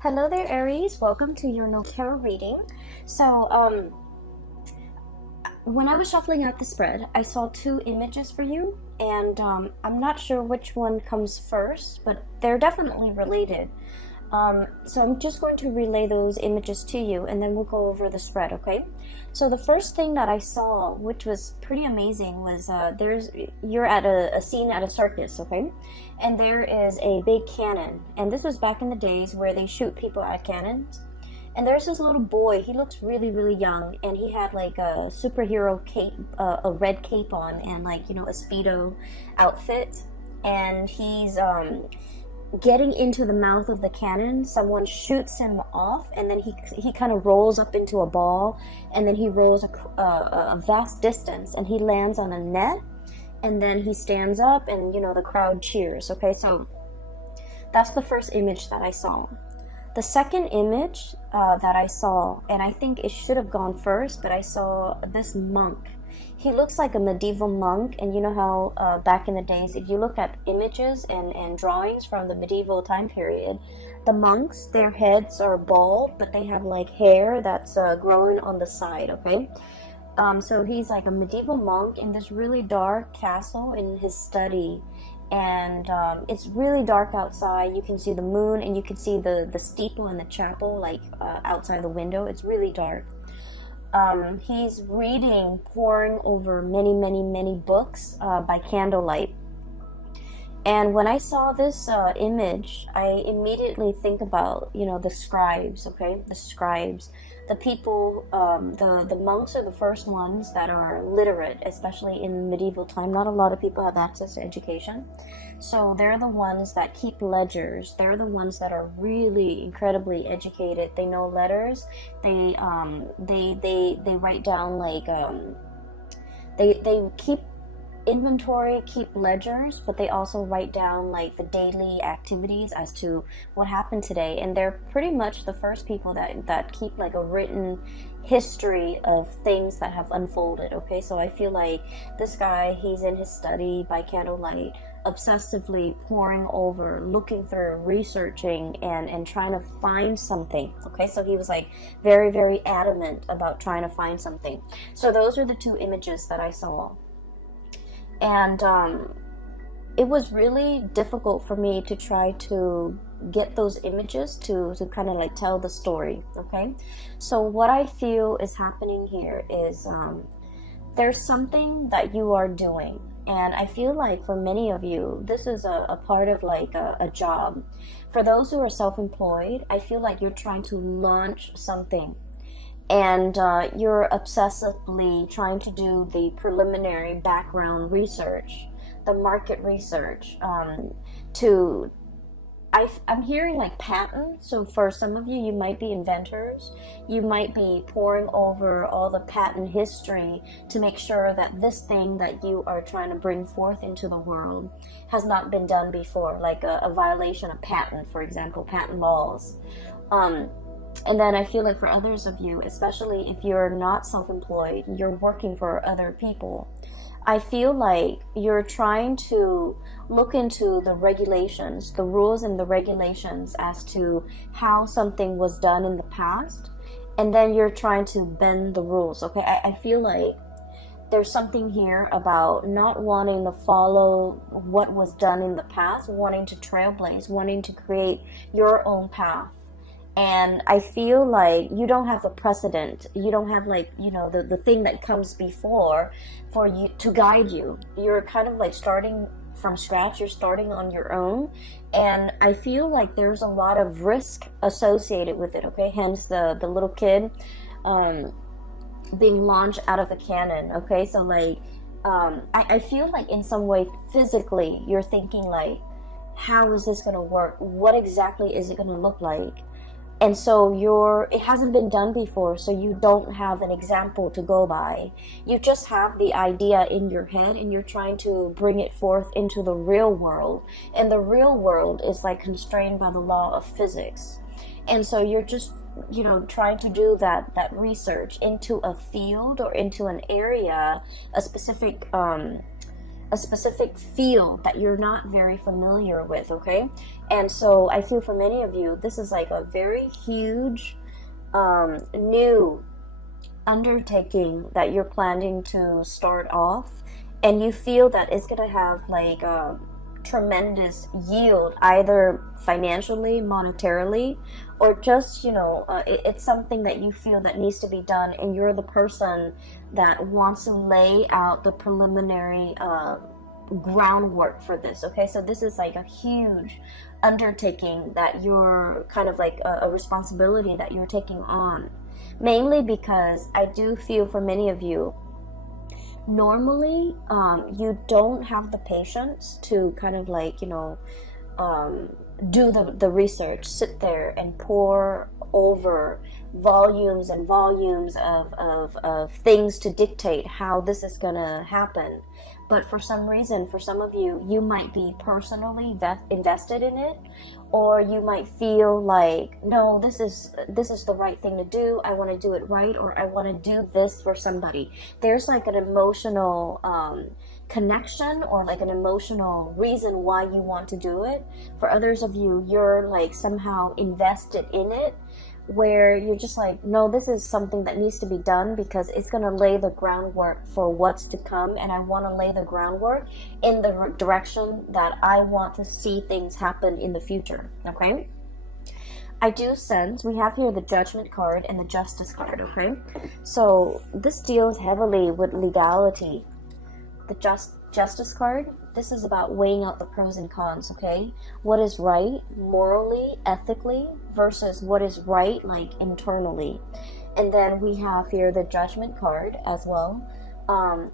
Hello there, Aries. Welcome to your no tarot reading. So, when I was shuffling out the spread, I saw two images for you, and I'm not sure which one comes first, but they're definitely related. So I'm just going to relay those images to you, and then we'll go over the spread, okay? So the first thing that I saw, which was pretty amazing, was you're at a scene at a circus, okay? And there is a big cannon, and this was back in the days where they shoot people at cannons. And there's this little boy. He looks really, really young, and he had like a superhero cape, a red cape on, and like a Speedo outfit, and he's getting into the mouth of the cannon. Someone shoots him off, and then he kind of rolls up into a ball, and then he rolls a vast distance, and he lands on a net, and then he stands up, and the crowd cheers. Okay, so that's the first image that I saw. The second image that I saw, and I think it should have gone first, but I saw this monk. He looks like a medieval monk, and you know how back in the days, if you look at images and drawings from the medieval time period, the monks, their heads are bald, but they have like hair that's growing on the side, okay? So he's like a medieval monk in this really dark castle in his study, and it's really dark outside. You can see the moon, and you can see the steeple and the chapel like outside the window. It's really dark. He's reading, poring over many, many, many books by candlelight. And when I saw this image, I immediately think about, the scribes, okay? The scribes. The people, the monks are the first ones that are literate, especially in medieval time. Not a lot of people have access to education. So they're the ones that keep ledgers. They're the ones that are really incredibly educated. They know letters. They write down like, they keep inventory, keep ledgers, but they also write down like the daily activities as to what happened today. And they're pretty much the first people that keep like a written history of things that have unfolded. Okay, so I feel like this guy, he's in his study by candlelight, obsessively poring over, looking through, researching, and trying to find something. Okay, so he was like very, very adamant about trying to find something. So those are the two images that I saw. And it was really difficult for me to try to get those images to kind of like tell the story, okay? So what I feel is happening here is there's something that you are doing. And I feel like for many of you, this is a part of like a job. For those who are self-employed, I feel like you're trying to launch something. And you're obsessively trying to do the preliminary background research, the market research. I'm hearing like patent. So for some of you, you might be inventors. You might be poring over all the patent history to make sure that this thing that you are trying to bring forth into the world has not been done before, like a violation of patent, for example, patent laws. And then I feel like for others of you, especially if you're not self-employed, you're working for other people, I feel like you're trying to look into the regulations, the rules and the regulations as to how something was done in the past, and then you're trying to bend the rules, okay? I feel like there's something here about not wanting to follow what was done in the past, wanting to trailblaze, wanting to create your own path. And I feel like you don't have a precedent. You don't have like, the thing that comes before for you to guide you. You're kind of like starting from scratch. You're starting on your own. And I feel like there's a lot of risk associated with it, okay? Hence the little kid being launched out of a cannon, okay? So like, I feel like in some way physically you're thinking like, how is this going to work? What exactly is it going to look like? And so it hasn't been done before, so you don't have an example to go by. You just have the idea in your head, and you're trying to bring it forth into the real world. And the real world is like constrained by the law of physics. And so you're just, trying to do that research into a field or into an area, a specific a specific field that you're not very familiar with, okay? And so I feel for many of you, this is like a very huge new undertaking that you're planning to start off, and you feel that it's gonna have like a tremendous yield, either financially, monetarily, or just, you know, it's something that you feel that needs to be done, and you're the person that wants to lay out the preliminary groundwork for this, okay? So this is like a huge undertaking that you're kind of like a responsibility that you're taking on, mainly because I do feel for many of you, normally you don't have the patience to kind of like, you know, do the research, sit there and pore over volumes and volumes of things to dictate how this is gonna happen. But for some reason, for some of you, you might be personally invested in it, or you might feel like, no, this is the right thing to do. I want to do it right, or I want to do this for somebody. There's like an emotional connection, or like an emotional reason why you want to do it. For others of you, you're like somehow invested in it, where you're just like, no, this is something that needs to be done because it's going to lay the groundwork for what's to come, and I want to lay the groundwork in the direction that I want to see things happen in the future, okay? I do sense we have here the Judgment card and the Justice card, okay? So this deals heavily with legality. The Justice card, this is about weighing out the pros and cons, okay? What is right morally, ethically, versus what is right like internally. And then we have here the Judgment card as well.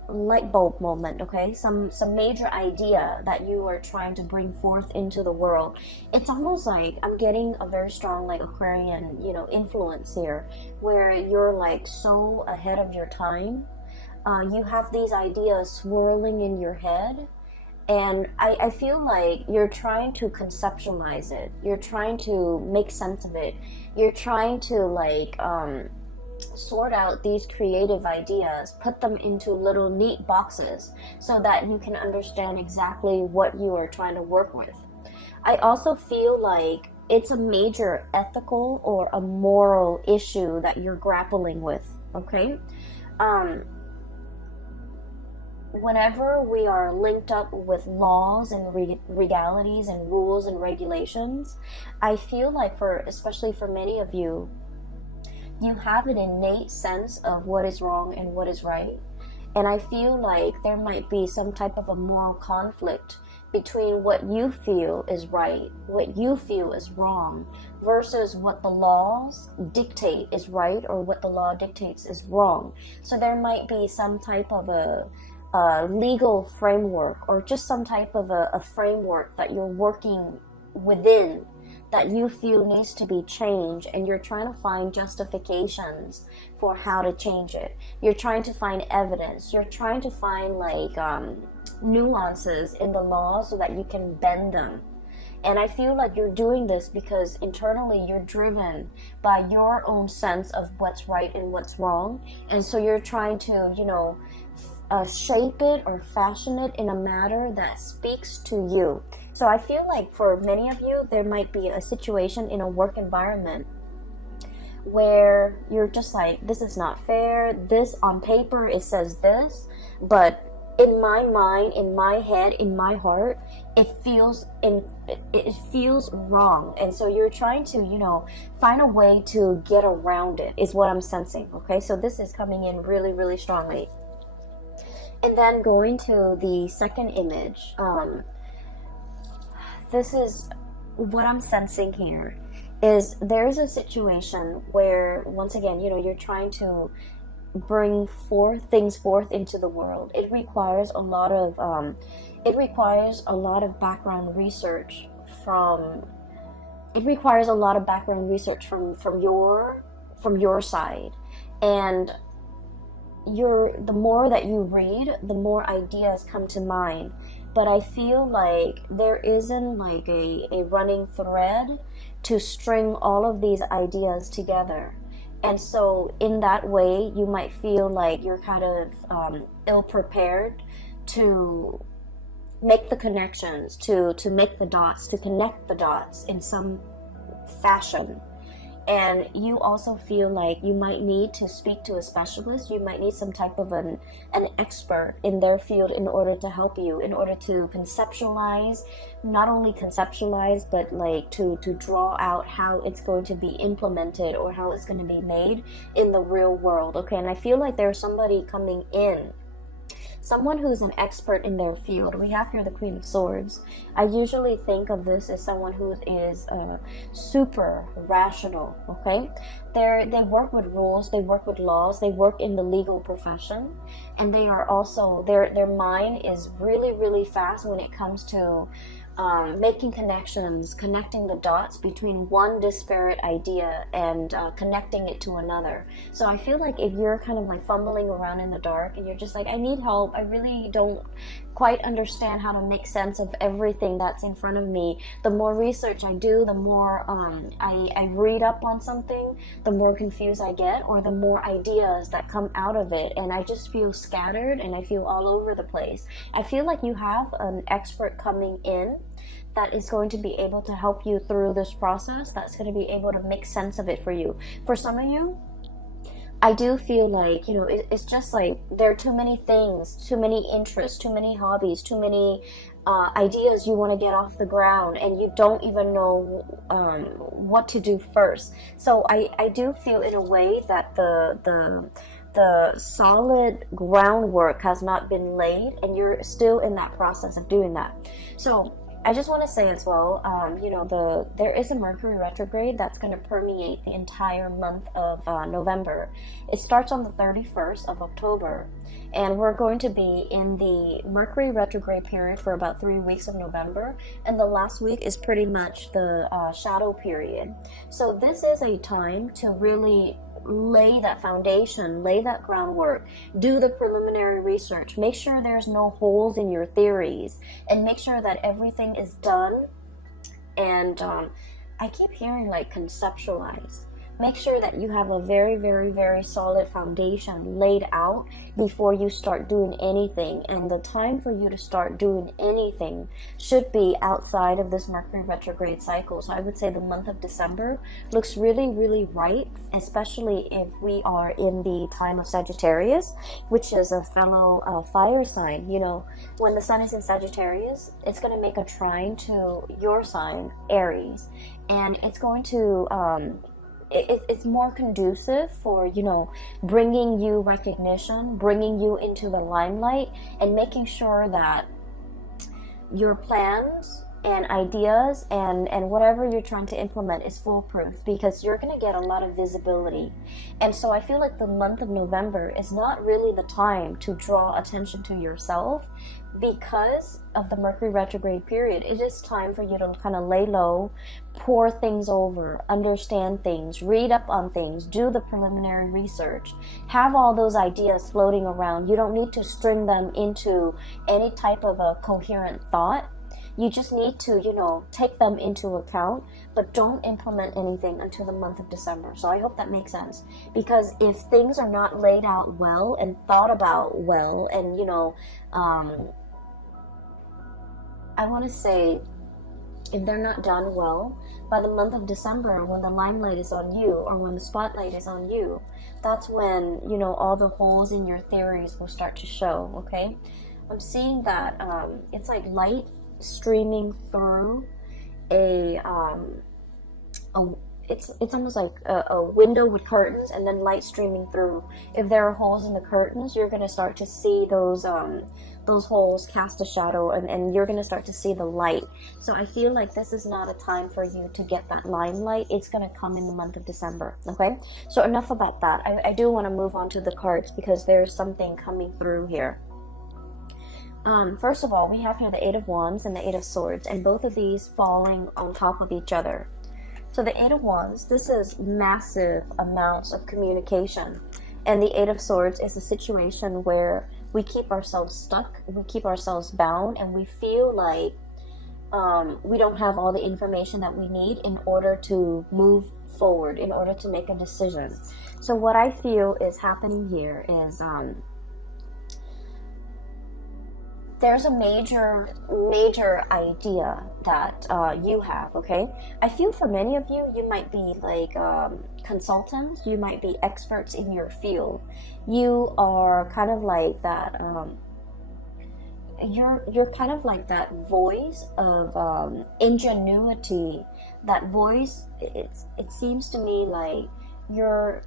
Light bulb moment, okay? Some major idea that you are trying to bring forth into the world. It's almost like I'm getting a very strong like Aquarian, you know, influence here, where you're like so ahead of your time. You have these ideas swirling in your head, and I feel like you're trying to conceptualize it. You're trying to make sense of it. You're trying to like sort out these creative ideas, put them into little neat boxes so that you can understand exactly what you are trying to work with. I also feel like it's a major ethical or a moral issue that you're grappling with, okay? Whenever we are linked up with laws and legalities and rules and regulations, I feel like especially for many of you, you have an innate sense of what is wrong and what is right. And I feel like there might be some type of a moral conflict between what you feel is right, what you feel is wrong, versus what the laws dictate is right, or what the law dictates is wrong. So there might be some type of a legal framework, or just some type of a framework that you're working within that you feel needs to be changed, and you're trying to find justifications for how to change it. You're trying to find evidence. You're trying to find like nuances in the law so that you can bend them. And I feel like you're doing this because internally you're driven by your own sense of what's right and what's wrong. And so you're trying to, you know, shape it or fashion it in a manner that speaks to you. So I feel like for many of you, there might be a situation in a work environment where you're just like, this is not fair. This on paper, it says this, but in my mind, in my head, in my heart, it feels wrong. And so you're trying to, you know, find a way to get around it, is what I'm sensing. Okay, so this is coming in really, really strongly. And then going to the second image, this is what I'm sensing here, is there's a situation where, once again, you know, you're trying to bring things forth into the world. It requires a lot of background research from your side. And the more that you read, the more ideas come to mind. But I feel like there isn't like a running thread to string all of these ideas together. And so in that way, you might feel like you're kind of ill-prepared to make the connections, to make the dots, to connect the dots in some fashion. And you also feel like you might need to speak to a specialist. You might need some type of an expert in their field in order to help you, in order to conceptualize, not only conceptualize, but like to draw out how it's going to be implemented or how it's going to be made in the real world. Okay, and I feel like there's somebody coming in, someone who's an expert in their field. We have here the Queen of Swords. I usually think of this as someone who is super rational, okay? They work with rules, they work with laws, they work in the legal profession, and they are also, their mind is really, really fast when it comes to making connections, connecting the dots between one disparate idea and connecting it to another. So I feel like if you're kind of like fumbling around in the dark and you're just like, I need help, I really don't quite understand how to make sense of everything that's in front of me, the more research I do, the more I read up on something, the more confused I get, or the more ideas that come out of it, and I just feel scattered and I feel all over the place. I feel like you have an expert coming in that is going to be able to help you through this process, that's going to be able to make sense of it for you. For some of you, I do feel like, you know, it's just like there are too many things, too many interests, too many hobbies, too many ideas you want to get off the ground, and you don't even know what to do first. So I do feel in a way that the solid groundwork has not been laid, and you're still in that process of doing that. So I just want to say as well, you know, there is a Mercury retrograde that's going to permeate the entire month of November. It starts on the 31st of October, and we're going to be in the Mercury retrograde period for about 3 weeks of November, and the last week is pretty much the shadow period. So this is a time to really lay that foundation, lay that groundwork, do the preliminary research, make sure there's no holes in your theories, and make sure that everything is done. And I keep hearing like conceptualize. Make sure that you have a very, very, very solid foundation laid out before you start doing anything. And the time for you to start doing anything should be outside of this Mercury retrograde cycle. So I would say the month of December looks really, really right, especially if we are in the time of Sagittarius, which is a fellow fire sign. You know, when the sun is in Sagittarius, it's going to make a trine to your sign, Aries, and it's going to it's more conducive for, you know, bringing you recognition, bringing you into the limelight, and making sure that your plans and ideas and whatever you're trying to implement is foolproof, because you're going to get a lot of visibility. And so I feel like the month of November is not really the time to draw attention to yourself because of the Mercury retrograde period. It is time for you to kind of lay low, pour things over, understand things, read up on things, do the preliminary research, have all those ideas floating around. You don't need to string them into any type of a coherent thought. You just need to, you know, take them into account, but don't implement anything until the month of December. So I hope that makes sense, because if things are not laid out well and thought about well, and, you know, I want to say, if they're not done well, by the month of December, when the limelight is on you, or when the spotlight is on you, that's when, you know, all the holes in your theories will start to show, okay? I'm seeing that it's like light streaming through it's almost like a window with curtains, and then light streaming through. If there are holes in the curtains, you're going to start to see those holes cast a shadow, and you're going to start to see the light. So I feel like this is not a time for you to get that limelight. It's going to come in the month of December, okay? So enough about that. I do want to move on to the cards, because there's something coming through here. First of all, we have here the Eight of Wands and the Eight of Swords, and both of these falling on top of each other. So the Eight of Wands, this is massive amounts of communication. And the Eight of Swords is a situation where we keep ourselves stuck, we keep ourselves bound, and we feel like we don't have all the information that we need in order to move forward, in order to make a decision. So what I feel is happening here is there's a major idea that you have, okay? I feel for many of you, you might be like consultants, you might be experts in your field. You are kind of like that, you're kind of like that voice of ingenuity, that voice, it seems to me like your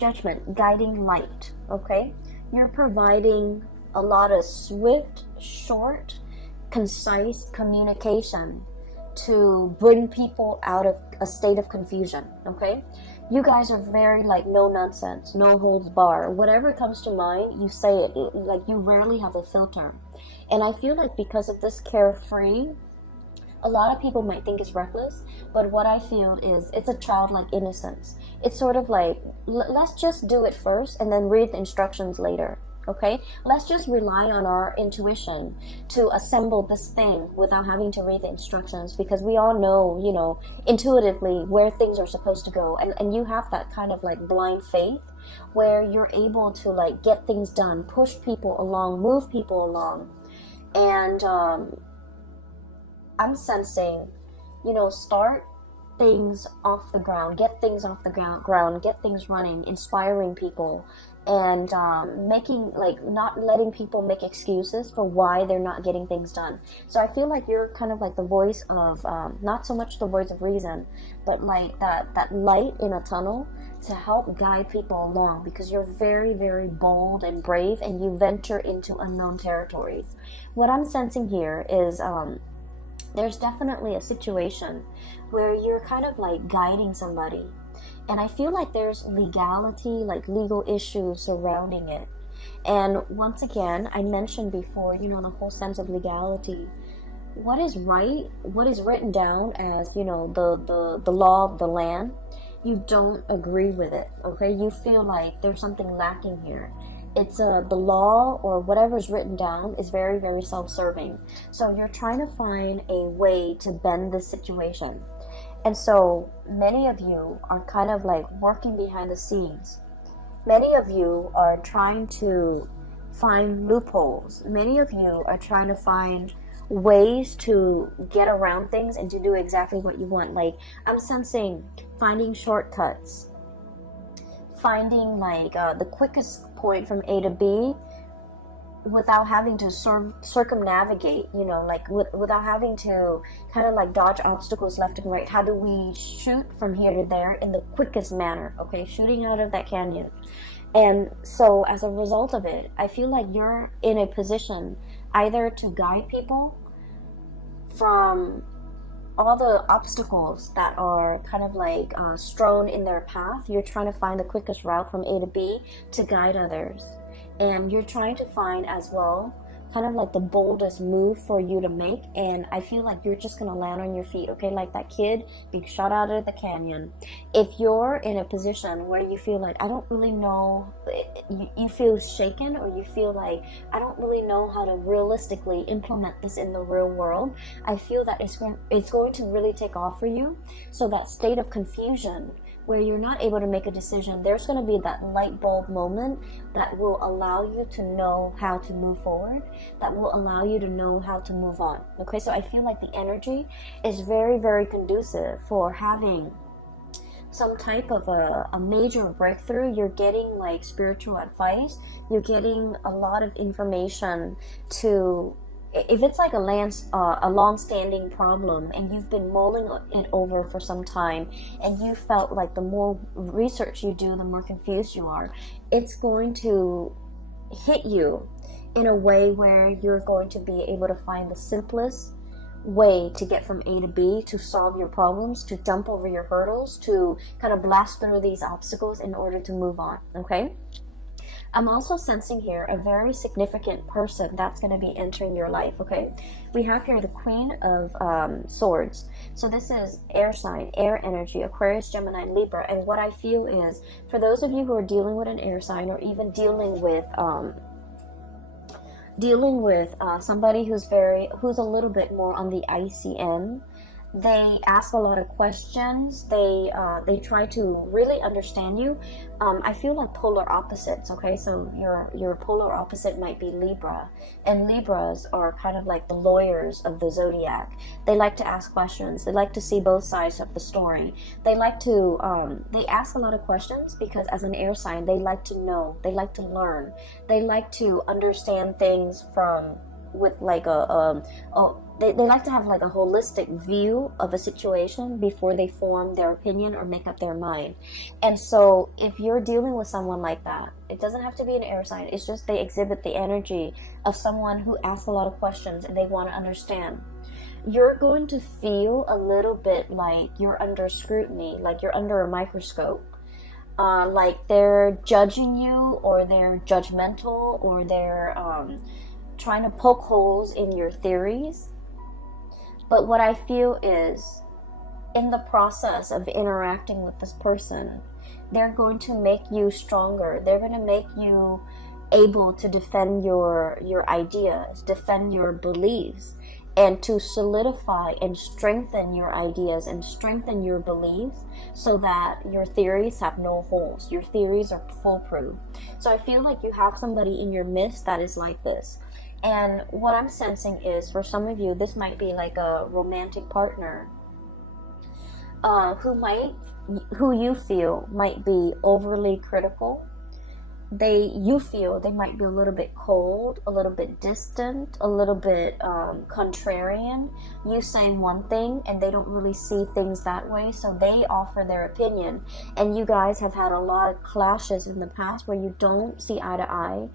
judgment, guiding light, okay? You're providing a lot of swift, short, concise communication to bring people out of a state of confusion, okay? You guys are very like no nonsense, no holds bar. Whatever comes to mind, you say it. Like you rarely have a filter. And I feel like because of this carefree, a lot of people might think it's reckless, but what I feel is it's a childlike innocence. It's sort of like, let's just do it first and then read the instructions later. Okay, let's just rely on our intuition to assemble this thing without having to read the instructions, because we all know, you know, intuitively where things are supposed to go. And you have that kind of like blind faith where you're able to like get things done, push people along, move people along. And I'm sensing, you know, start things off the ground, get things off the ground, get things running, inspiring people, and making, like, not letting people make excuses for why they're not getting things done. So I feel like you're kind of like the voice of, not so much the voice of reason, but like that light in a tunnel to help guide people along, because you're very, very bold and brave, and you venture into unknown territories. What I'm sensing here is, there's definitely a situation where you're kind of like guiding somebody, and I feel like there's legality, like legal issues surrounding it. And once again, I mentioned before, you know, the whole sense of legality. What is right, what is written down as, you know, the law of the land, you don't agree with it, okay? You feel like there's something lacking here. It's the law or whatever's written down is very, very self-serving. So you're trying to find a way to bend this situation. And so many of you are kind of like working behind the scenes. Many of you are trying to find loopholes. Many of you are trying to find ways to get around things and to do exactly what you want. Like, I'm sensing finding shortcuts, finding like the quickest point from A to B without having to circumnavigate, you know, like without having to kind of like dodge obstacles left and right. How do we shoot from here to there in the quickest manner, okay? Shooting out of that canyon. And so as a result of it, I feel like you're in a position either to guide people from all the obstacles that are kind of like strewn in their path. You're trying to find the quickest route from A to B to guide others. And you're trying to find as well kind of like the boldest move for you to make. And I feel like you're just going to land on your feet, okay? Like that kid being shot out of the canyon. If you're in a position where you feel like, I don't really know, you feel shaken, or you feel like, I don't really know how to realistically implement this in the real world, I feel that it's going to really take off for you. So that state of confusion where you're not able to make a decision, there's going to be that light bulb moment that will allow you to know how to move forward, that will allow you to know how to move on. Okay, so I feel like the energy is very, very conducive for having some type of a major breakthrough. You're getting like spiritual advice, you're getting a lot of information to, if it's like a long-standing problem and you've been mulling it over for some time, and you felt like the more research you do, the more confused you are, it's going to hit you in a way where you're going to be able to find the simplest way to get from A to B, to solve your problems, to jump over your hurdles, to kind of blast through these obstacles in order to move on, okay? I'm also sensing here a very significant person that's going to be entering your life, okay? We have here the Queen of Swords. So this is air sign, air energy, Aquarius, Gemini, Libra. And what I feel is, for those of you who are dealing with an air sign, or even dealing with somebody who's a little bit more on the icy end, They ask a lot of questions. They try to really understand you. I feel like polar opposites. Okay, so your polar opposite might be Libra, and Libras are kind of like the lawyers of the zodiac. They like to ask questions. They like to see both sides of the story. They like to they ask a lot of questions because as an air sign, they like to know. They like to learn. They like to understand things from with like they like to have like a holistic view of a situation before they form their opinion or make up their mind. And so if you're dealing with someone like that, it doesn't have to be an air sign. It's just they exhibit the energy of someone who asks a lot of questions and they want to understand. You're going to feel a little bit like you're under scrutiny, like you're under a microscope. Like they're judging you, or they're judgmental, or they're trying to poke holes in your theories. But what I feel is, in the process of interacting with this person, they're going to make you stronger. They're going to make you able to defend your ideas, defend your beliefs, and to solidify and strengthen your ideas and strengthen your beliefs so that your theories have no holes. Your theories are foolproof. So I feel like you have somebody in your midst that is like this. And what I'm sensing is, for some of you, this might be like a romantic partner who you feel might be overly critical. You feel they might be a little bit cold, a little bit distant, a little bit contrarian. You say one thing and they don't really see things that way, so they offer their opinion. And you guys have had a lot of clashes in the past where you don't see eye to eye.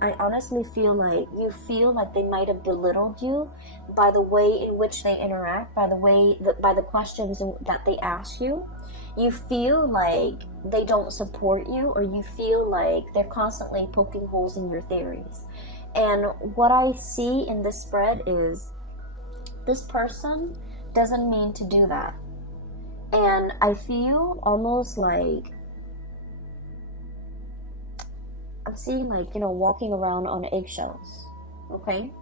I honestly feel like they might have belittled you by the way in which they interact, by the questions that they ask you. You feel like they don't support you, or you feel like they're constantly poking holes in your theories. And what I see in this spread is this person doesn't mean to do that. And I feel almost like I'm seeing like, walking around on eggshells, okay?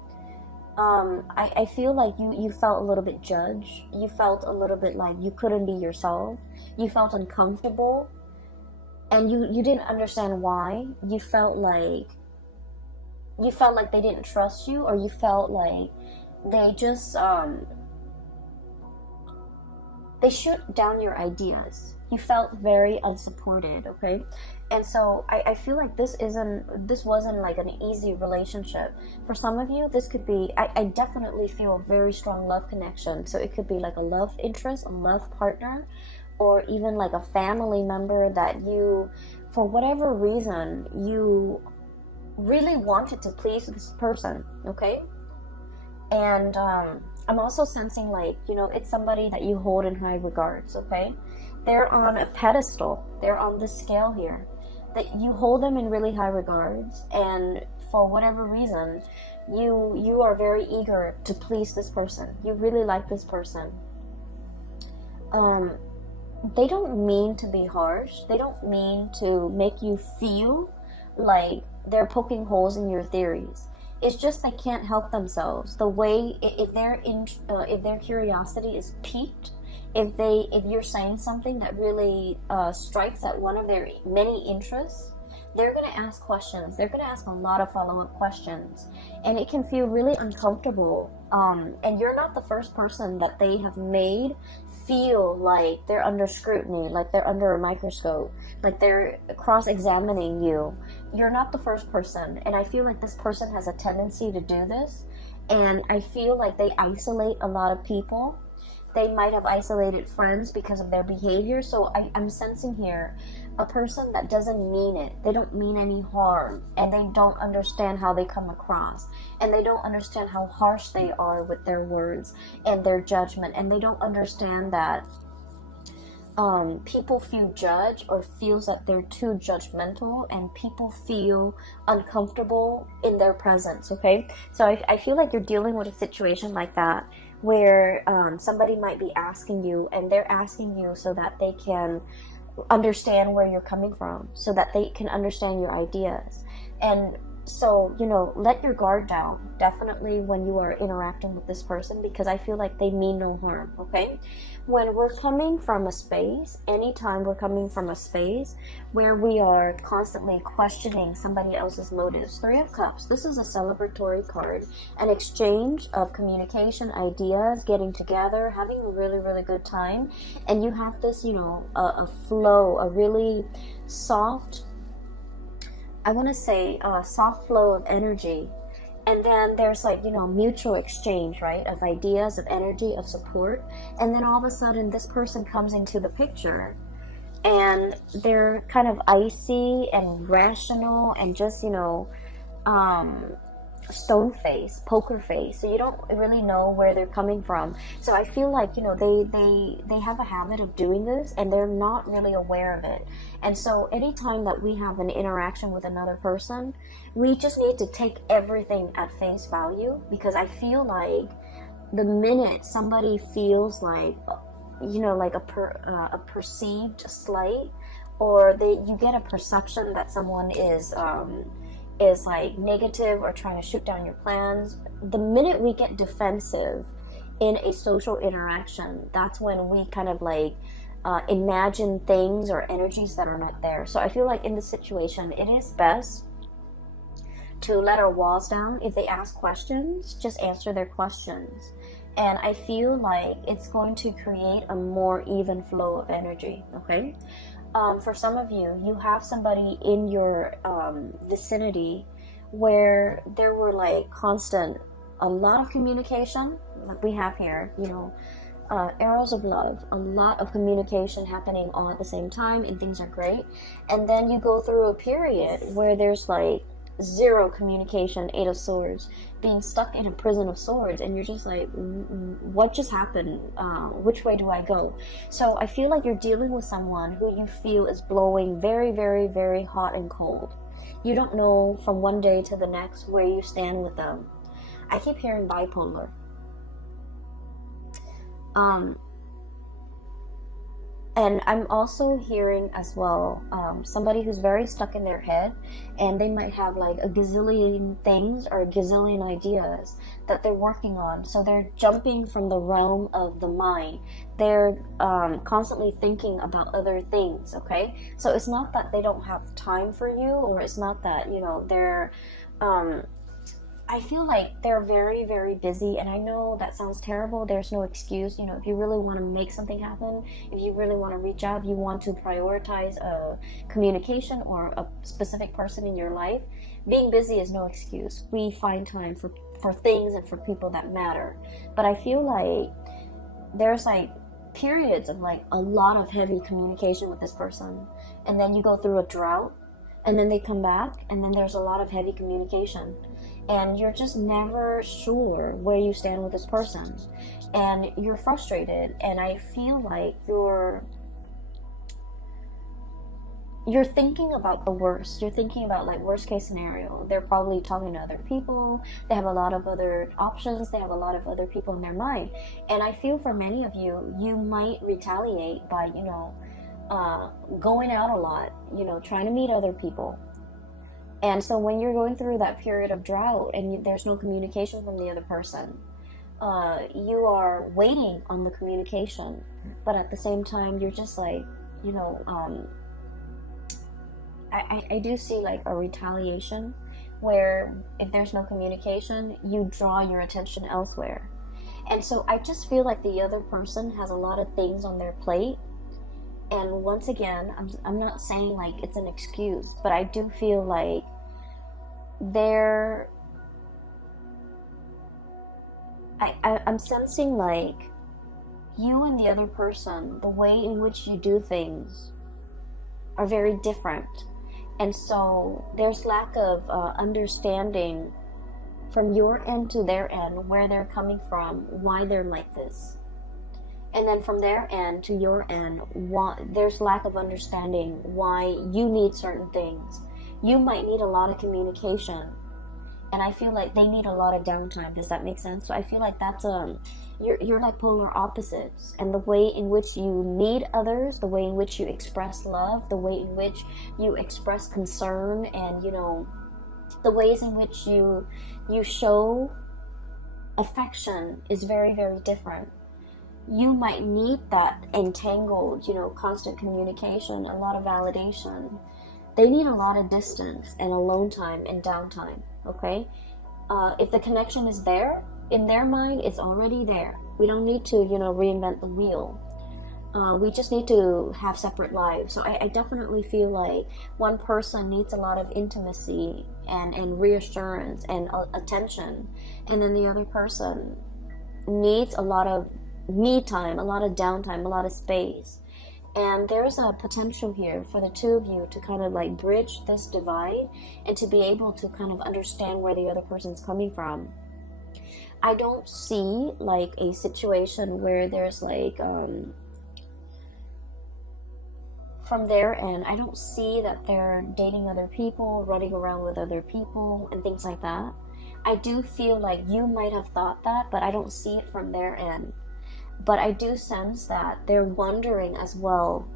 I feel like you felt a little bit judged. You felt a little bit like you couldn't be yourself. You felt uncomfortable. And you didn't understand why. You felt like they didn't trust you, or you felt like they just, they shoot down your ideas. You felt very unsupported, okay? And so I feel like this wasn't like an easy relationship. For some of you, this could be, I definitely feel a very strong love connection. So it could be like a love interest, a love partner, or even like a family member that you, for whatever reason, you really wanted to please this person, okay? And I'm also sensing like, it's somebody that you hold in high regards, okay? They're on a pedestal. They're on the scale here. That you hold them in really high regards, and for whatever reason, you are very eager to please this person. You really like this person. They don't mean to be harsh. They don't mean to make you feel like they're poking holes in your theories. It's just they can't help themselves. The way if their curiosity is piqued, if you're saying something that really strikes at one of their many interests, they're going to ask questions. They're going to ask a lot of follow-up questions, and it can feel really uncomfortable. And you're not the first person that they have made feel like they're under scrutiny, like they're under a microscope, like they're cross-examining you. You're not the first person, and I feel like this person has a tendency to do this, and I feel like they isolate a lot of people. They might have isolated friends because of their behavior. So I'm sensing here a person that doesn't mean it. They don't mean any harm, and they don't understand how they come across, and they don't understand how harsh they are with their words and their judgment, and they don't understand that people feel judged or feels that they're too judgmental, and people feel uncomfortable in their presence, okay? So I feel like you're dealing with a situation like that, where somebody might be asking you, and they're asking you so that they can understand where you're coming from, so that they can understand your ideas. And So, you know, let your guard down, definitely, when you are interacting with this person, because I feel like they mean no harm, okay? When we're coming from a space, anytime we're coming from a space where we are constantly questioning somebody else's motives, Three of Cups, this is a celebratory card, an exchange of communication, ideas, getting together, having a really, really good time, and you have this, you know, a flow, a really soft, I want to say a soft flow of energy. And then there's like, you know, mutual exchange, right? Of ideas, of energy, of support. And then all of a sudden this person comes into the picture and they're kind of icy and rational and just, you know, stone face, poker face, so you don't really know where they're coming from. So I feel like, you know, they have a habit of doing this and they're not really aware of it. And so anytime that we have an interaction with another person, we just need to take everything at face value, because I feel like the minute somebody feels like, you know, like a perceived slight, or you get a perception that someone is like negative or trying to shoot down your plans, the minute we get defensive in a social interaction, that's when we kind of like imagine things or energies that are not there. So I feel like in this situation, it is best to let our walls down. If they ask questions, just answer their questions. And I feel like it's going to create a more even flow of energy, okay? For some of you, you have somebody in your vicinity where there were like a lot of communication, like we have here, you know, arrows of love, a lot of communication happening all at the same time, and things are great. And then you go through a period where there's like zero communication, Eight of Swords, being stuck in a prison of swords, and you're just like, what just happened? Which way do I go? So I feel like you're dealing with someone who you feel is blowing very, very, very hot and cold. You don't know from one day to the next where you stand with them. I keep hearing bipolar. And I'm also hearing as well somebody who's very stuck in their head, and they might have like a gazillion things or a gazillion ideas that they're working on. So they're jumping from the realm of the mind. They're constantly thinking about other things, okay? So it's not that they don't have time for you, or it's not that, you know, they're... I feel like they're very, very busy, and I know that sounds terrible. There's no excuse. You know, if you really want to make something happen, if you really want to reach out, you want to prioritize a communication or a specific person in your life, being busy is no excuse. We find time for things and for people that matter. But I feel like there's like periods of like a lot of heavy communication with this person, and then you go through a drought, and then they come back, and then there's a lot of heavy communication. And you're just never sure where you stand with this person, and you're frustrated, and I feel like you're thinking about the worst. You're thinking about like worst case scenario. They're probably talking to other people. They have a lot of other options. They have a lot of other people in their mind. And I feel for many of you, you might retaliate by, you know, going out a lot, you know, trying to meet other people. And so when you're going through that period of drought and there's no communication from the other person, you are waiting on the communication, but at the same time, you're just like, you know, I do see like a retaliation where if there's no communication, you draw your attention elsewhere. And so I just feel like the other person has a lot of things on their plate. And once again, I'm not saying like it's an excuse, but I do feel like I'm sensing like you and the other person, the way in which you do things are very different. And so there's lack of understanding from your end to their end, where they're coming from, why they're like this. And then from their end to your end, there's lack of understanding why you need certain things. You might need a lot of communication, and I feel like they need a lot of downtime. Does that make sense? So I feel like that's you're like polar opposites, and the way in which you need others, the way in which you express love, the way in which you express concern, and you know, The ways in which you show affection is very, very different. You might need that entangled, constant communication, a lot of validation. They need a lot of distance and alone time and downtime, okay? If the connection is there, in their mind, it's already there. We don't need to, reinvent the wheel. We just need to have separate lives. So I definitely feel like one person needs a lot of intimacy and reassurance and attention, and then the other person needs a lot of me time, a lot of downtime, a lot of space. And there's a potential here for the two of you to kind of like bridge this divide and to be able to kind of understand where the other person's coming from. I don't see like a situation where there's like from their end, I don't see that they're dating other people, running around with other people and things like that. I do feel like you might have thought that, but I don't see it from their end. But I do sense that they're wondering as well,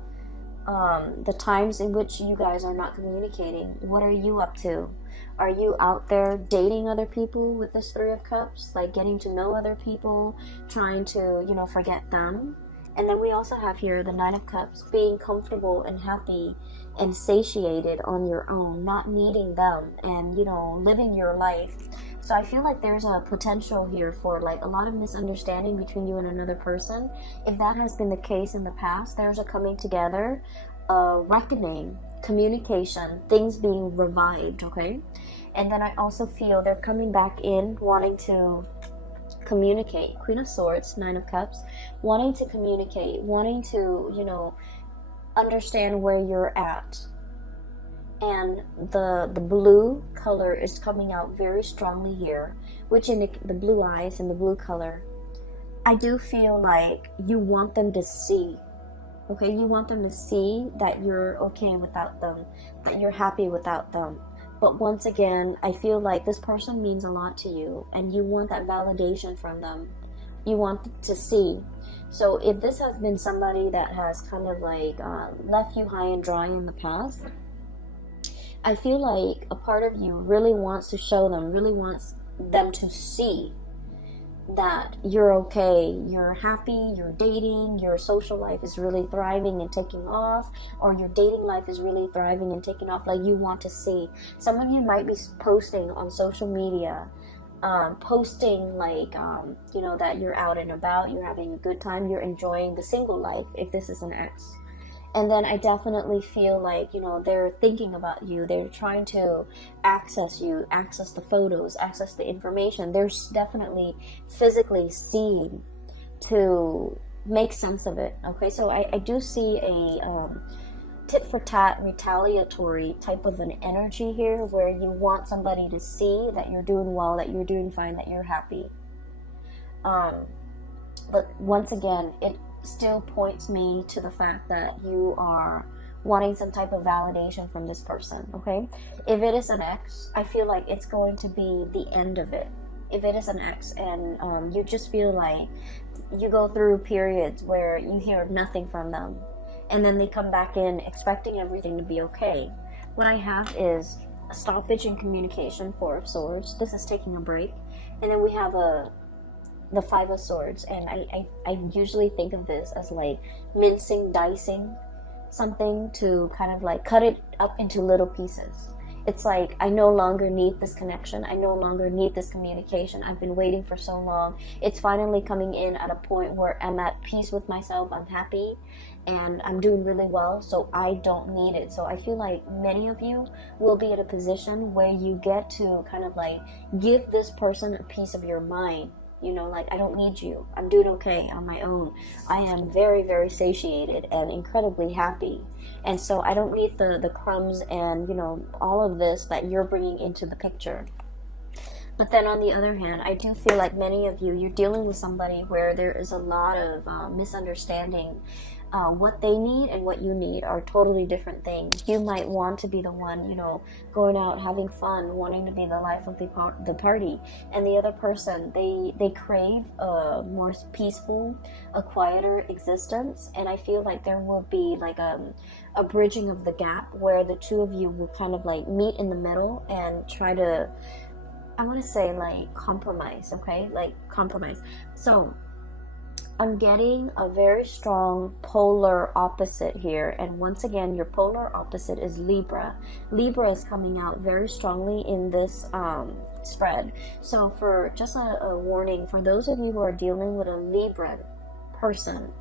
the times in which you guys are not communicating. What are you up to? Are you out there dating other people with this Three of Cups? Like getting to know other people, trying to, forget them? And then we also have here the Nine of Cups, being comfortable and happy and satiated on your own, not needing them and, living your life. So I feel like there's a potential here for like a lot of misunderstanding between you and another person. If that has been the case in the past, there's a coming together, reckoning, communication, things being revived, okay? And then I also feel they're coming back in, wanting to communicate. Queen of Swords, Nine of Cups, wanting to communicate, wanting to, understand where you're at. And the blue color is coming out very strongly here, which in the blue eyes and the blue color, I do feel like you want them to see, okay? You want them to see that you're okay without them, that you're happy without them. But once again, I feel like this person means a lot to you, and you want that validation from them. You want to see. So if this has been somebody that has kind of like left you high and dry in the past, I feel like a part of you really wants to show them, really wants them to see that you're okay, you're happy, you're dating, your social life is really thriving and taking off, or your dating life is really thriving and taking off. Like, you want to see. Some of you might be posting on social media, posting like, that you're out and about, you're having a good time, you're enjoying the single life, if this is an ex. And then I definitely feel like, they're thinking about you. They're trying to access you, access the photos, access the information. They're definitely physically seeing to make sense of it. Okay, so I do see a tit for tat, retaliatory type of an energy here, where you want somebody to see that you're doing well, that you're doing fine, that you're happy. But once again, it still points me to the fact that you are wanting some type of validation from this person, okay? If it is an ex, I feel like it's going to be the end of it. If it is an ex and you just feel like you go through periods where you hear nothing from them, and then they come back in expecting everything to be okay. What I have is a stoppage in communication, Four of Swords. This is taking a break. And then we have the Five of Swords, and I usually think of this as like mincing, dicing something to kind of like cut it up into little pieces. It's like, I no longer need this connection, I no longer need this communication. I've been waiting for so long. It's finally coming in at a point where I'm at peace with myself, I'm happy, and I'm doing really well, so I don't need it. So I feel like many of you will be at a position where you get to kind of like give this person a piece of your mind. Like, I don't need you. I'm doing okay on my own. I am very, very satiated and incredibly happy. And so I don't need the crumbs and, all of this that you're bringing into the picture. But then on the other hand, I do feel like many of you, you're dealing with somebody where there is a lot of misunderstanding. What they need and what you need are totally different things. You might want to be the one, you know, going out, having fun, wanting to be the life of the party. And the other person, they crave a more peaceful, a quieter existence. And I feel like there will be like a bridging of the gap where the two of you will kind of like meet in the middle and try to, I want to say like compromise, okay? Like compromise. So I'm getting a very strong polar opposite here. And once again, your polar opposite is Libra. Libra is coming out very strongly in this spread. So for just a warning, for those of you who are dealing with a Libra person,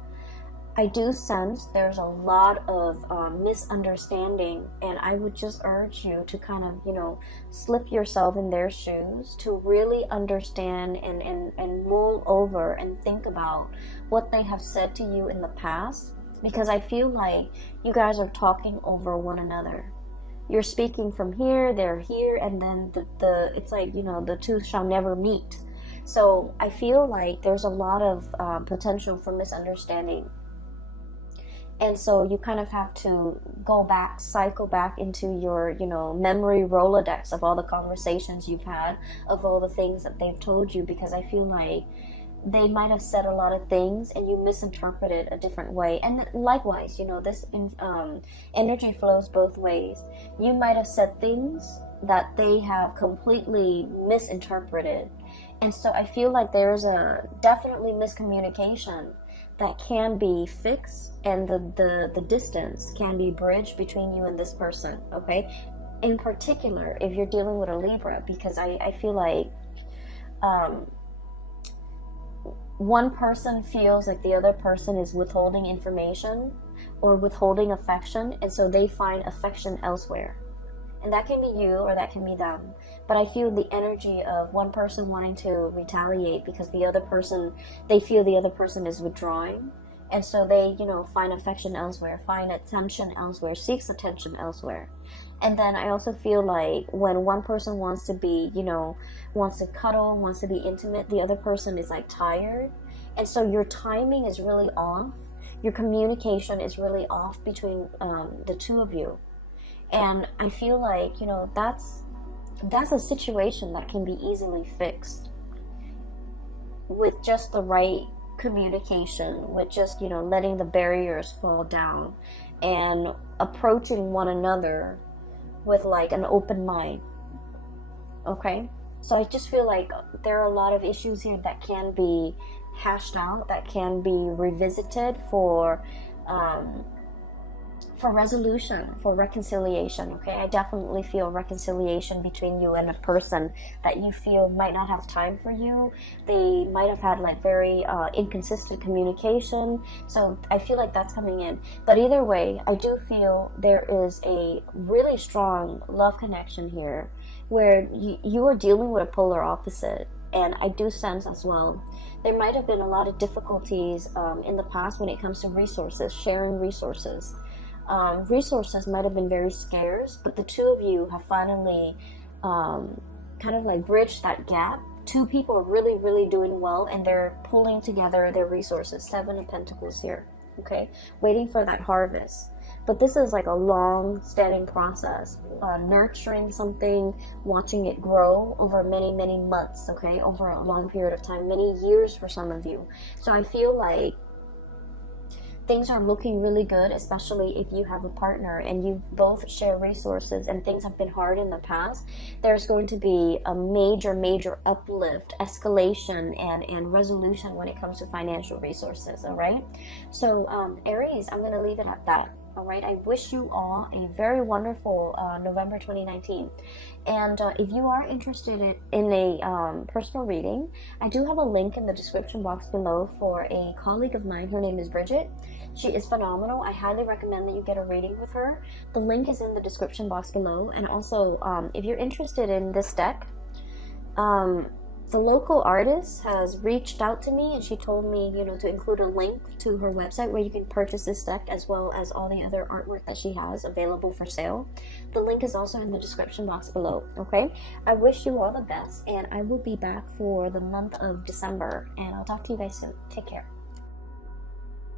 I do sense there's a lot of misunderstanding, and I would just urge you to kind of, you know, slip yourself in their shoes to really understand and mull over and think about what they have said to you in the past, because I feel like you guys are talking over one another. You're speaking from here, they're here, and then the it's like, you know, the two shall never meet. So I feel like there's a lot of potential for misunderstanding. And so you kind of have to go back, cycle back into your, you know, memory Rolodex of all the conversations you've had, of all the things that they've told you, because I feel like they might have said a lot of things and you misinterpreted a different way. And likewise, you know, this energy flows both ways. You might have said things that they have completely misinterpreted. And so I feel like there's a definitely miscommunication that can be fixed, and the distance can be bridged between you and this person, okay? In particular, if you're dealing with a Libra, because I feel like one person feels like the other person is withholding information or withholding affection, and so they find affection elsewhere. And that can be you or that can be them. But I feel the energy of one person wanting to retaliate because the other person, they feel the other person is withdrawing. And so they, you know, find affection elsewhere, find attention elsewhere, seeks attention elsewhere. And then I also feel like when one person wants to be, you know, wants to cuddle, wants to be intimate, the other person is like tired. And so your timing is really off. Your communication is really off between the two of you. And I feel like, you know, that's a situation that can be easily fixed with just the right communication, with just, you know, letting the barriers fall down and approaching one another with like an open mind. Okay? So I just feel like there are a lot of issues here that can be hashed out, that can be revisited for resolution, for reconciliation, okay? I definitely feel reconciliation between you and a person that you feel might not have time for you. They might have had like very inconsistent communication. So I feel like that's coming in. But either way, I do feel there is a really strong love connection here where you are dealing with a polar opposite. And I do sense as well, there might have been a lot of difficulties in the past when it comes to resources, sharing resources. Resources might have been very scarce, but the two of you have finally kind of like bridged that gap. Two people are really, really doing well, and they're pulling together their resources. 7 of Pentacles here, okay? Waiting for that harvest. But this is like a long-standing process. Nurturing something, watching it grow over many, many months, okay? Over a long period of time, many years for some of you. So I feel like things are looking really good, especially if you have a partner and you both share resources and things have been hard in the past. There's going to be a major uplift, escalation, and resolution when it comes to financial resources, all right? So Aries, I'm going to leave it at that. All right, I wish you all a very wonderful November 2019. And if you are interested in a personal reading, I do have a link in the description box below for a colleague of mine. Her name is Bridget. She is phenomenal. I highly recommend that you get a reading with her. The link is in the description box below. And also, if you're interested in this deck, the local artist has reached out to me, and she told me, you know, to include a link to her website where you can purchase this deck as well as all the other artwork that she has available for sale. The link is also in the description box below. Okay, I wish you all the best, and I will be back for the month of December, and I'll talk to you guys soon. Take care.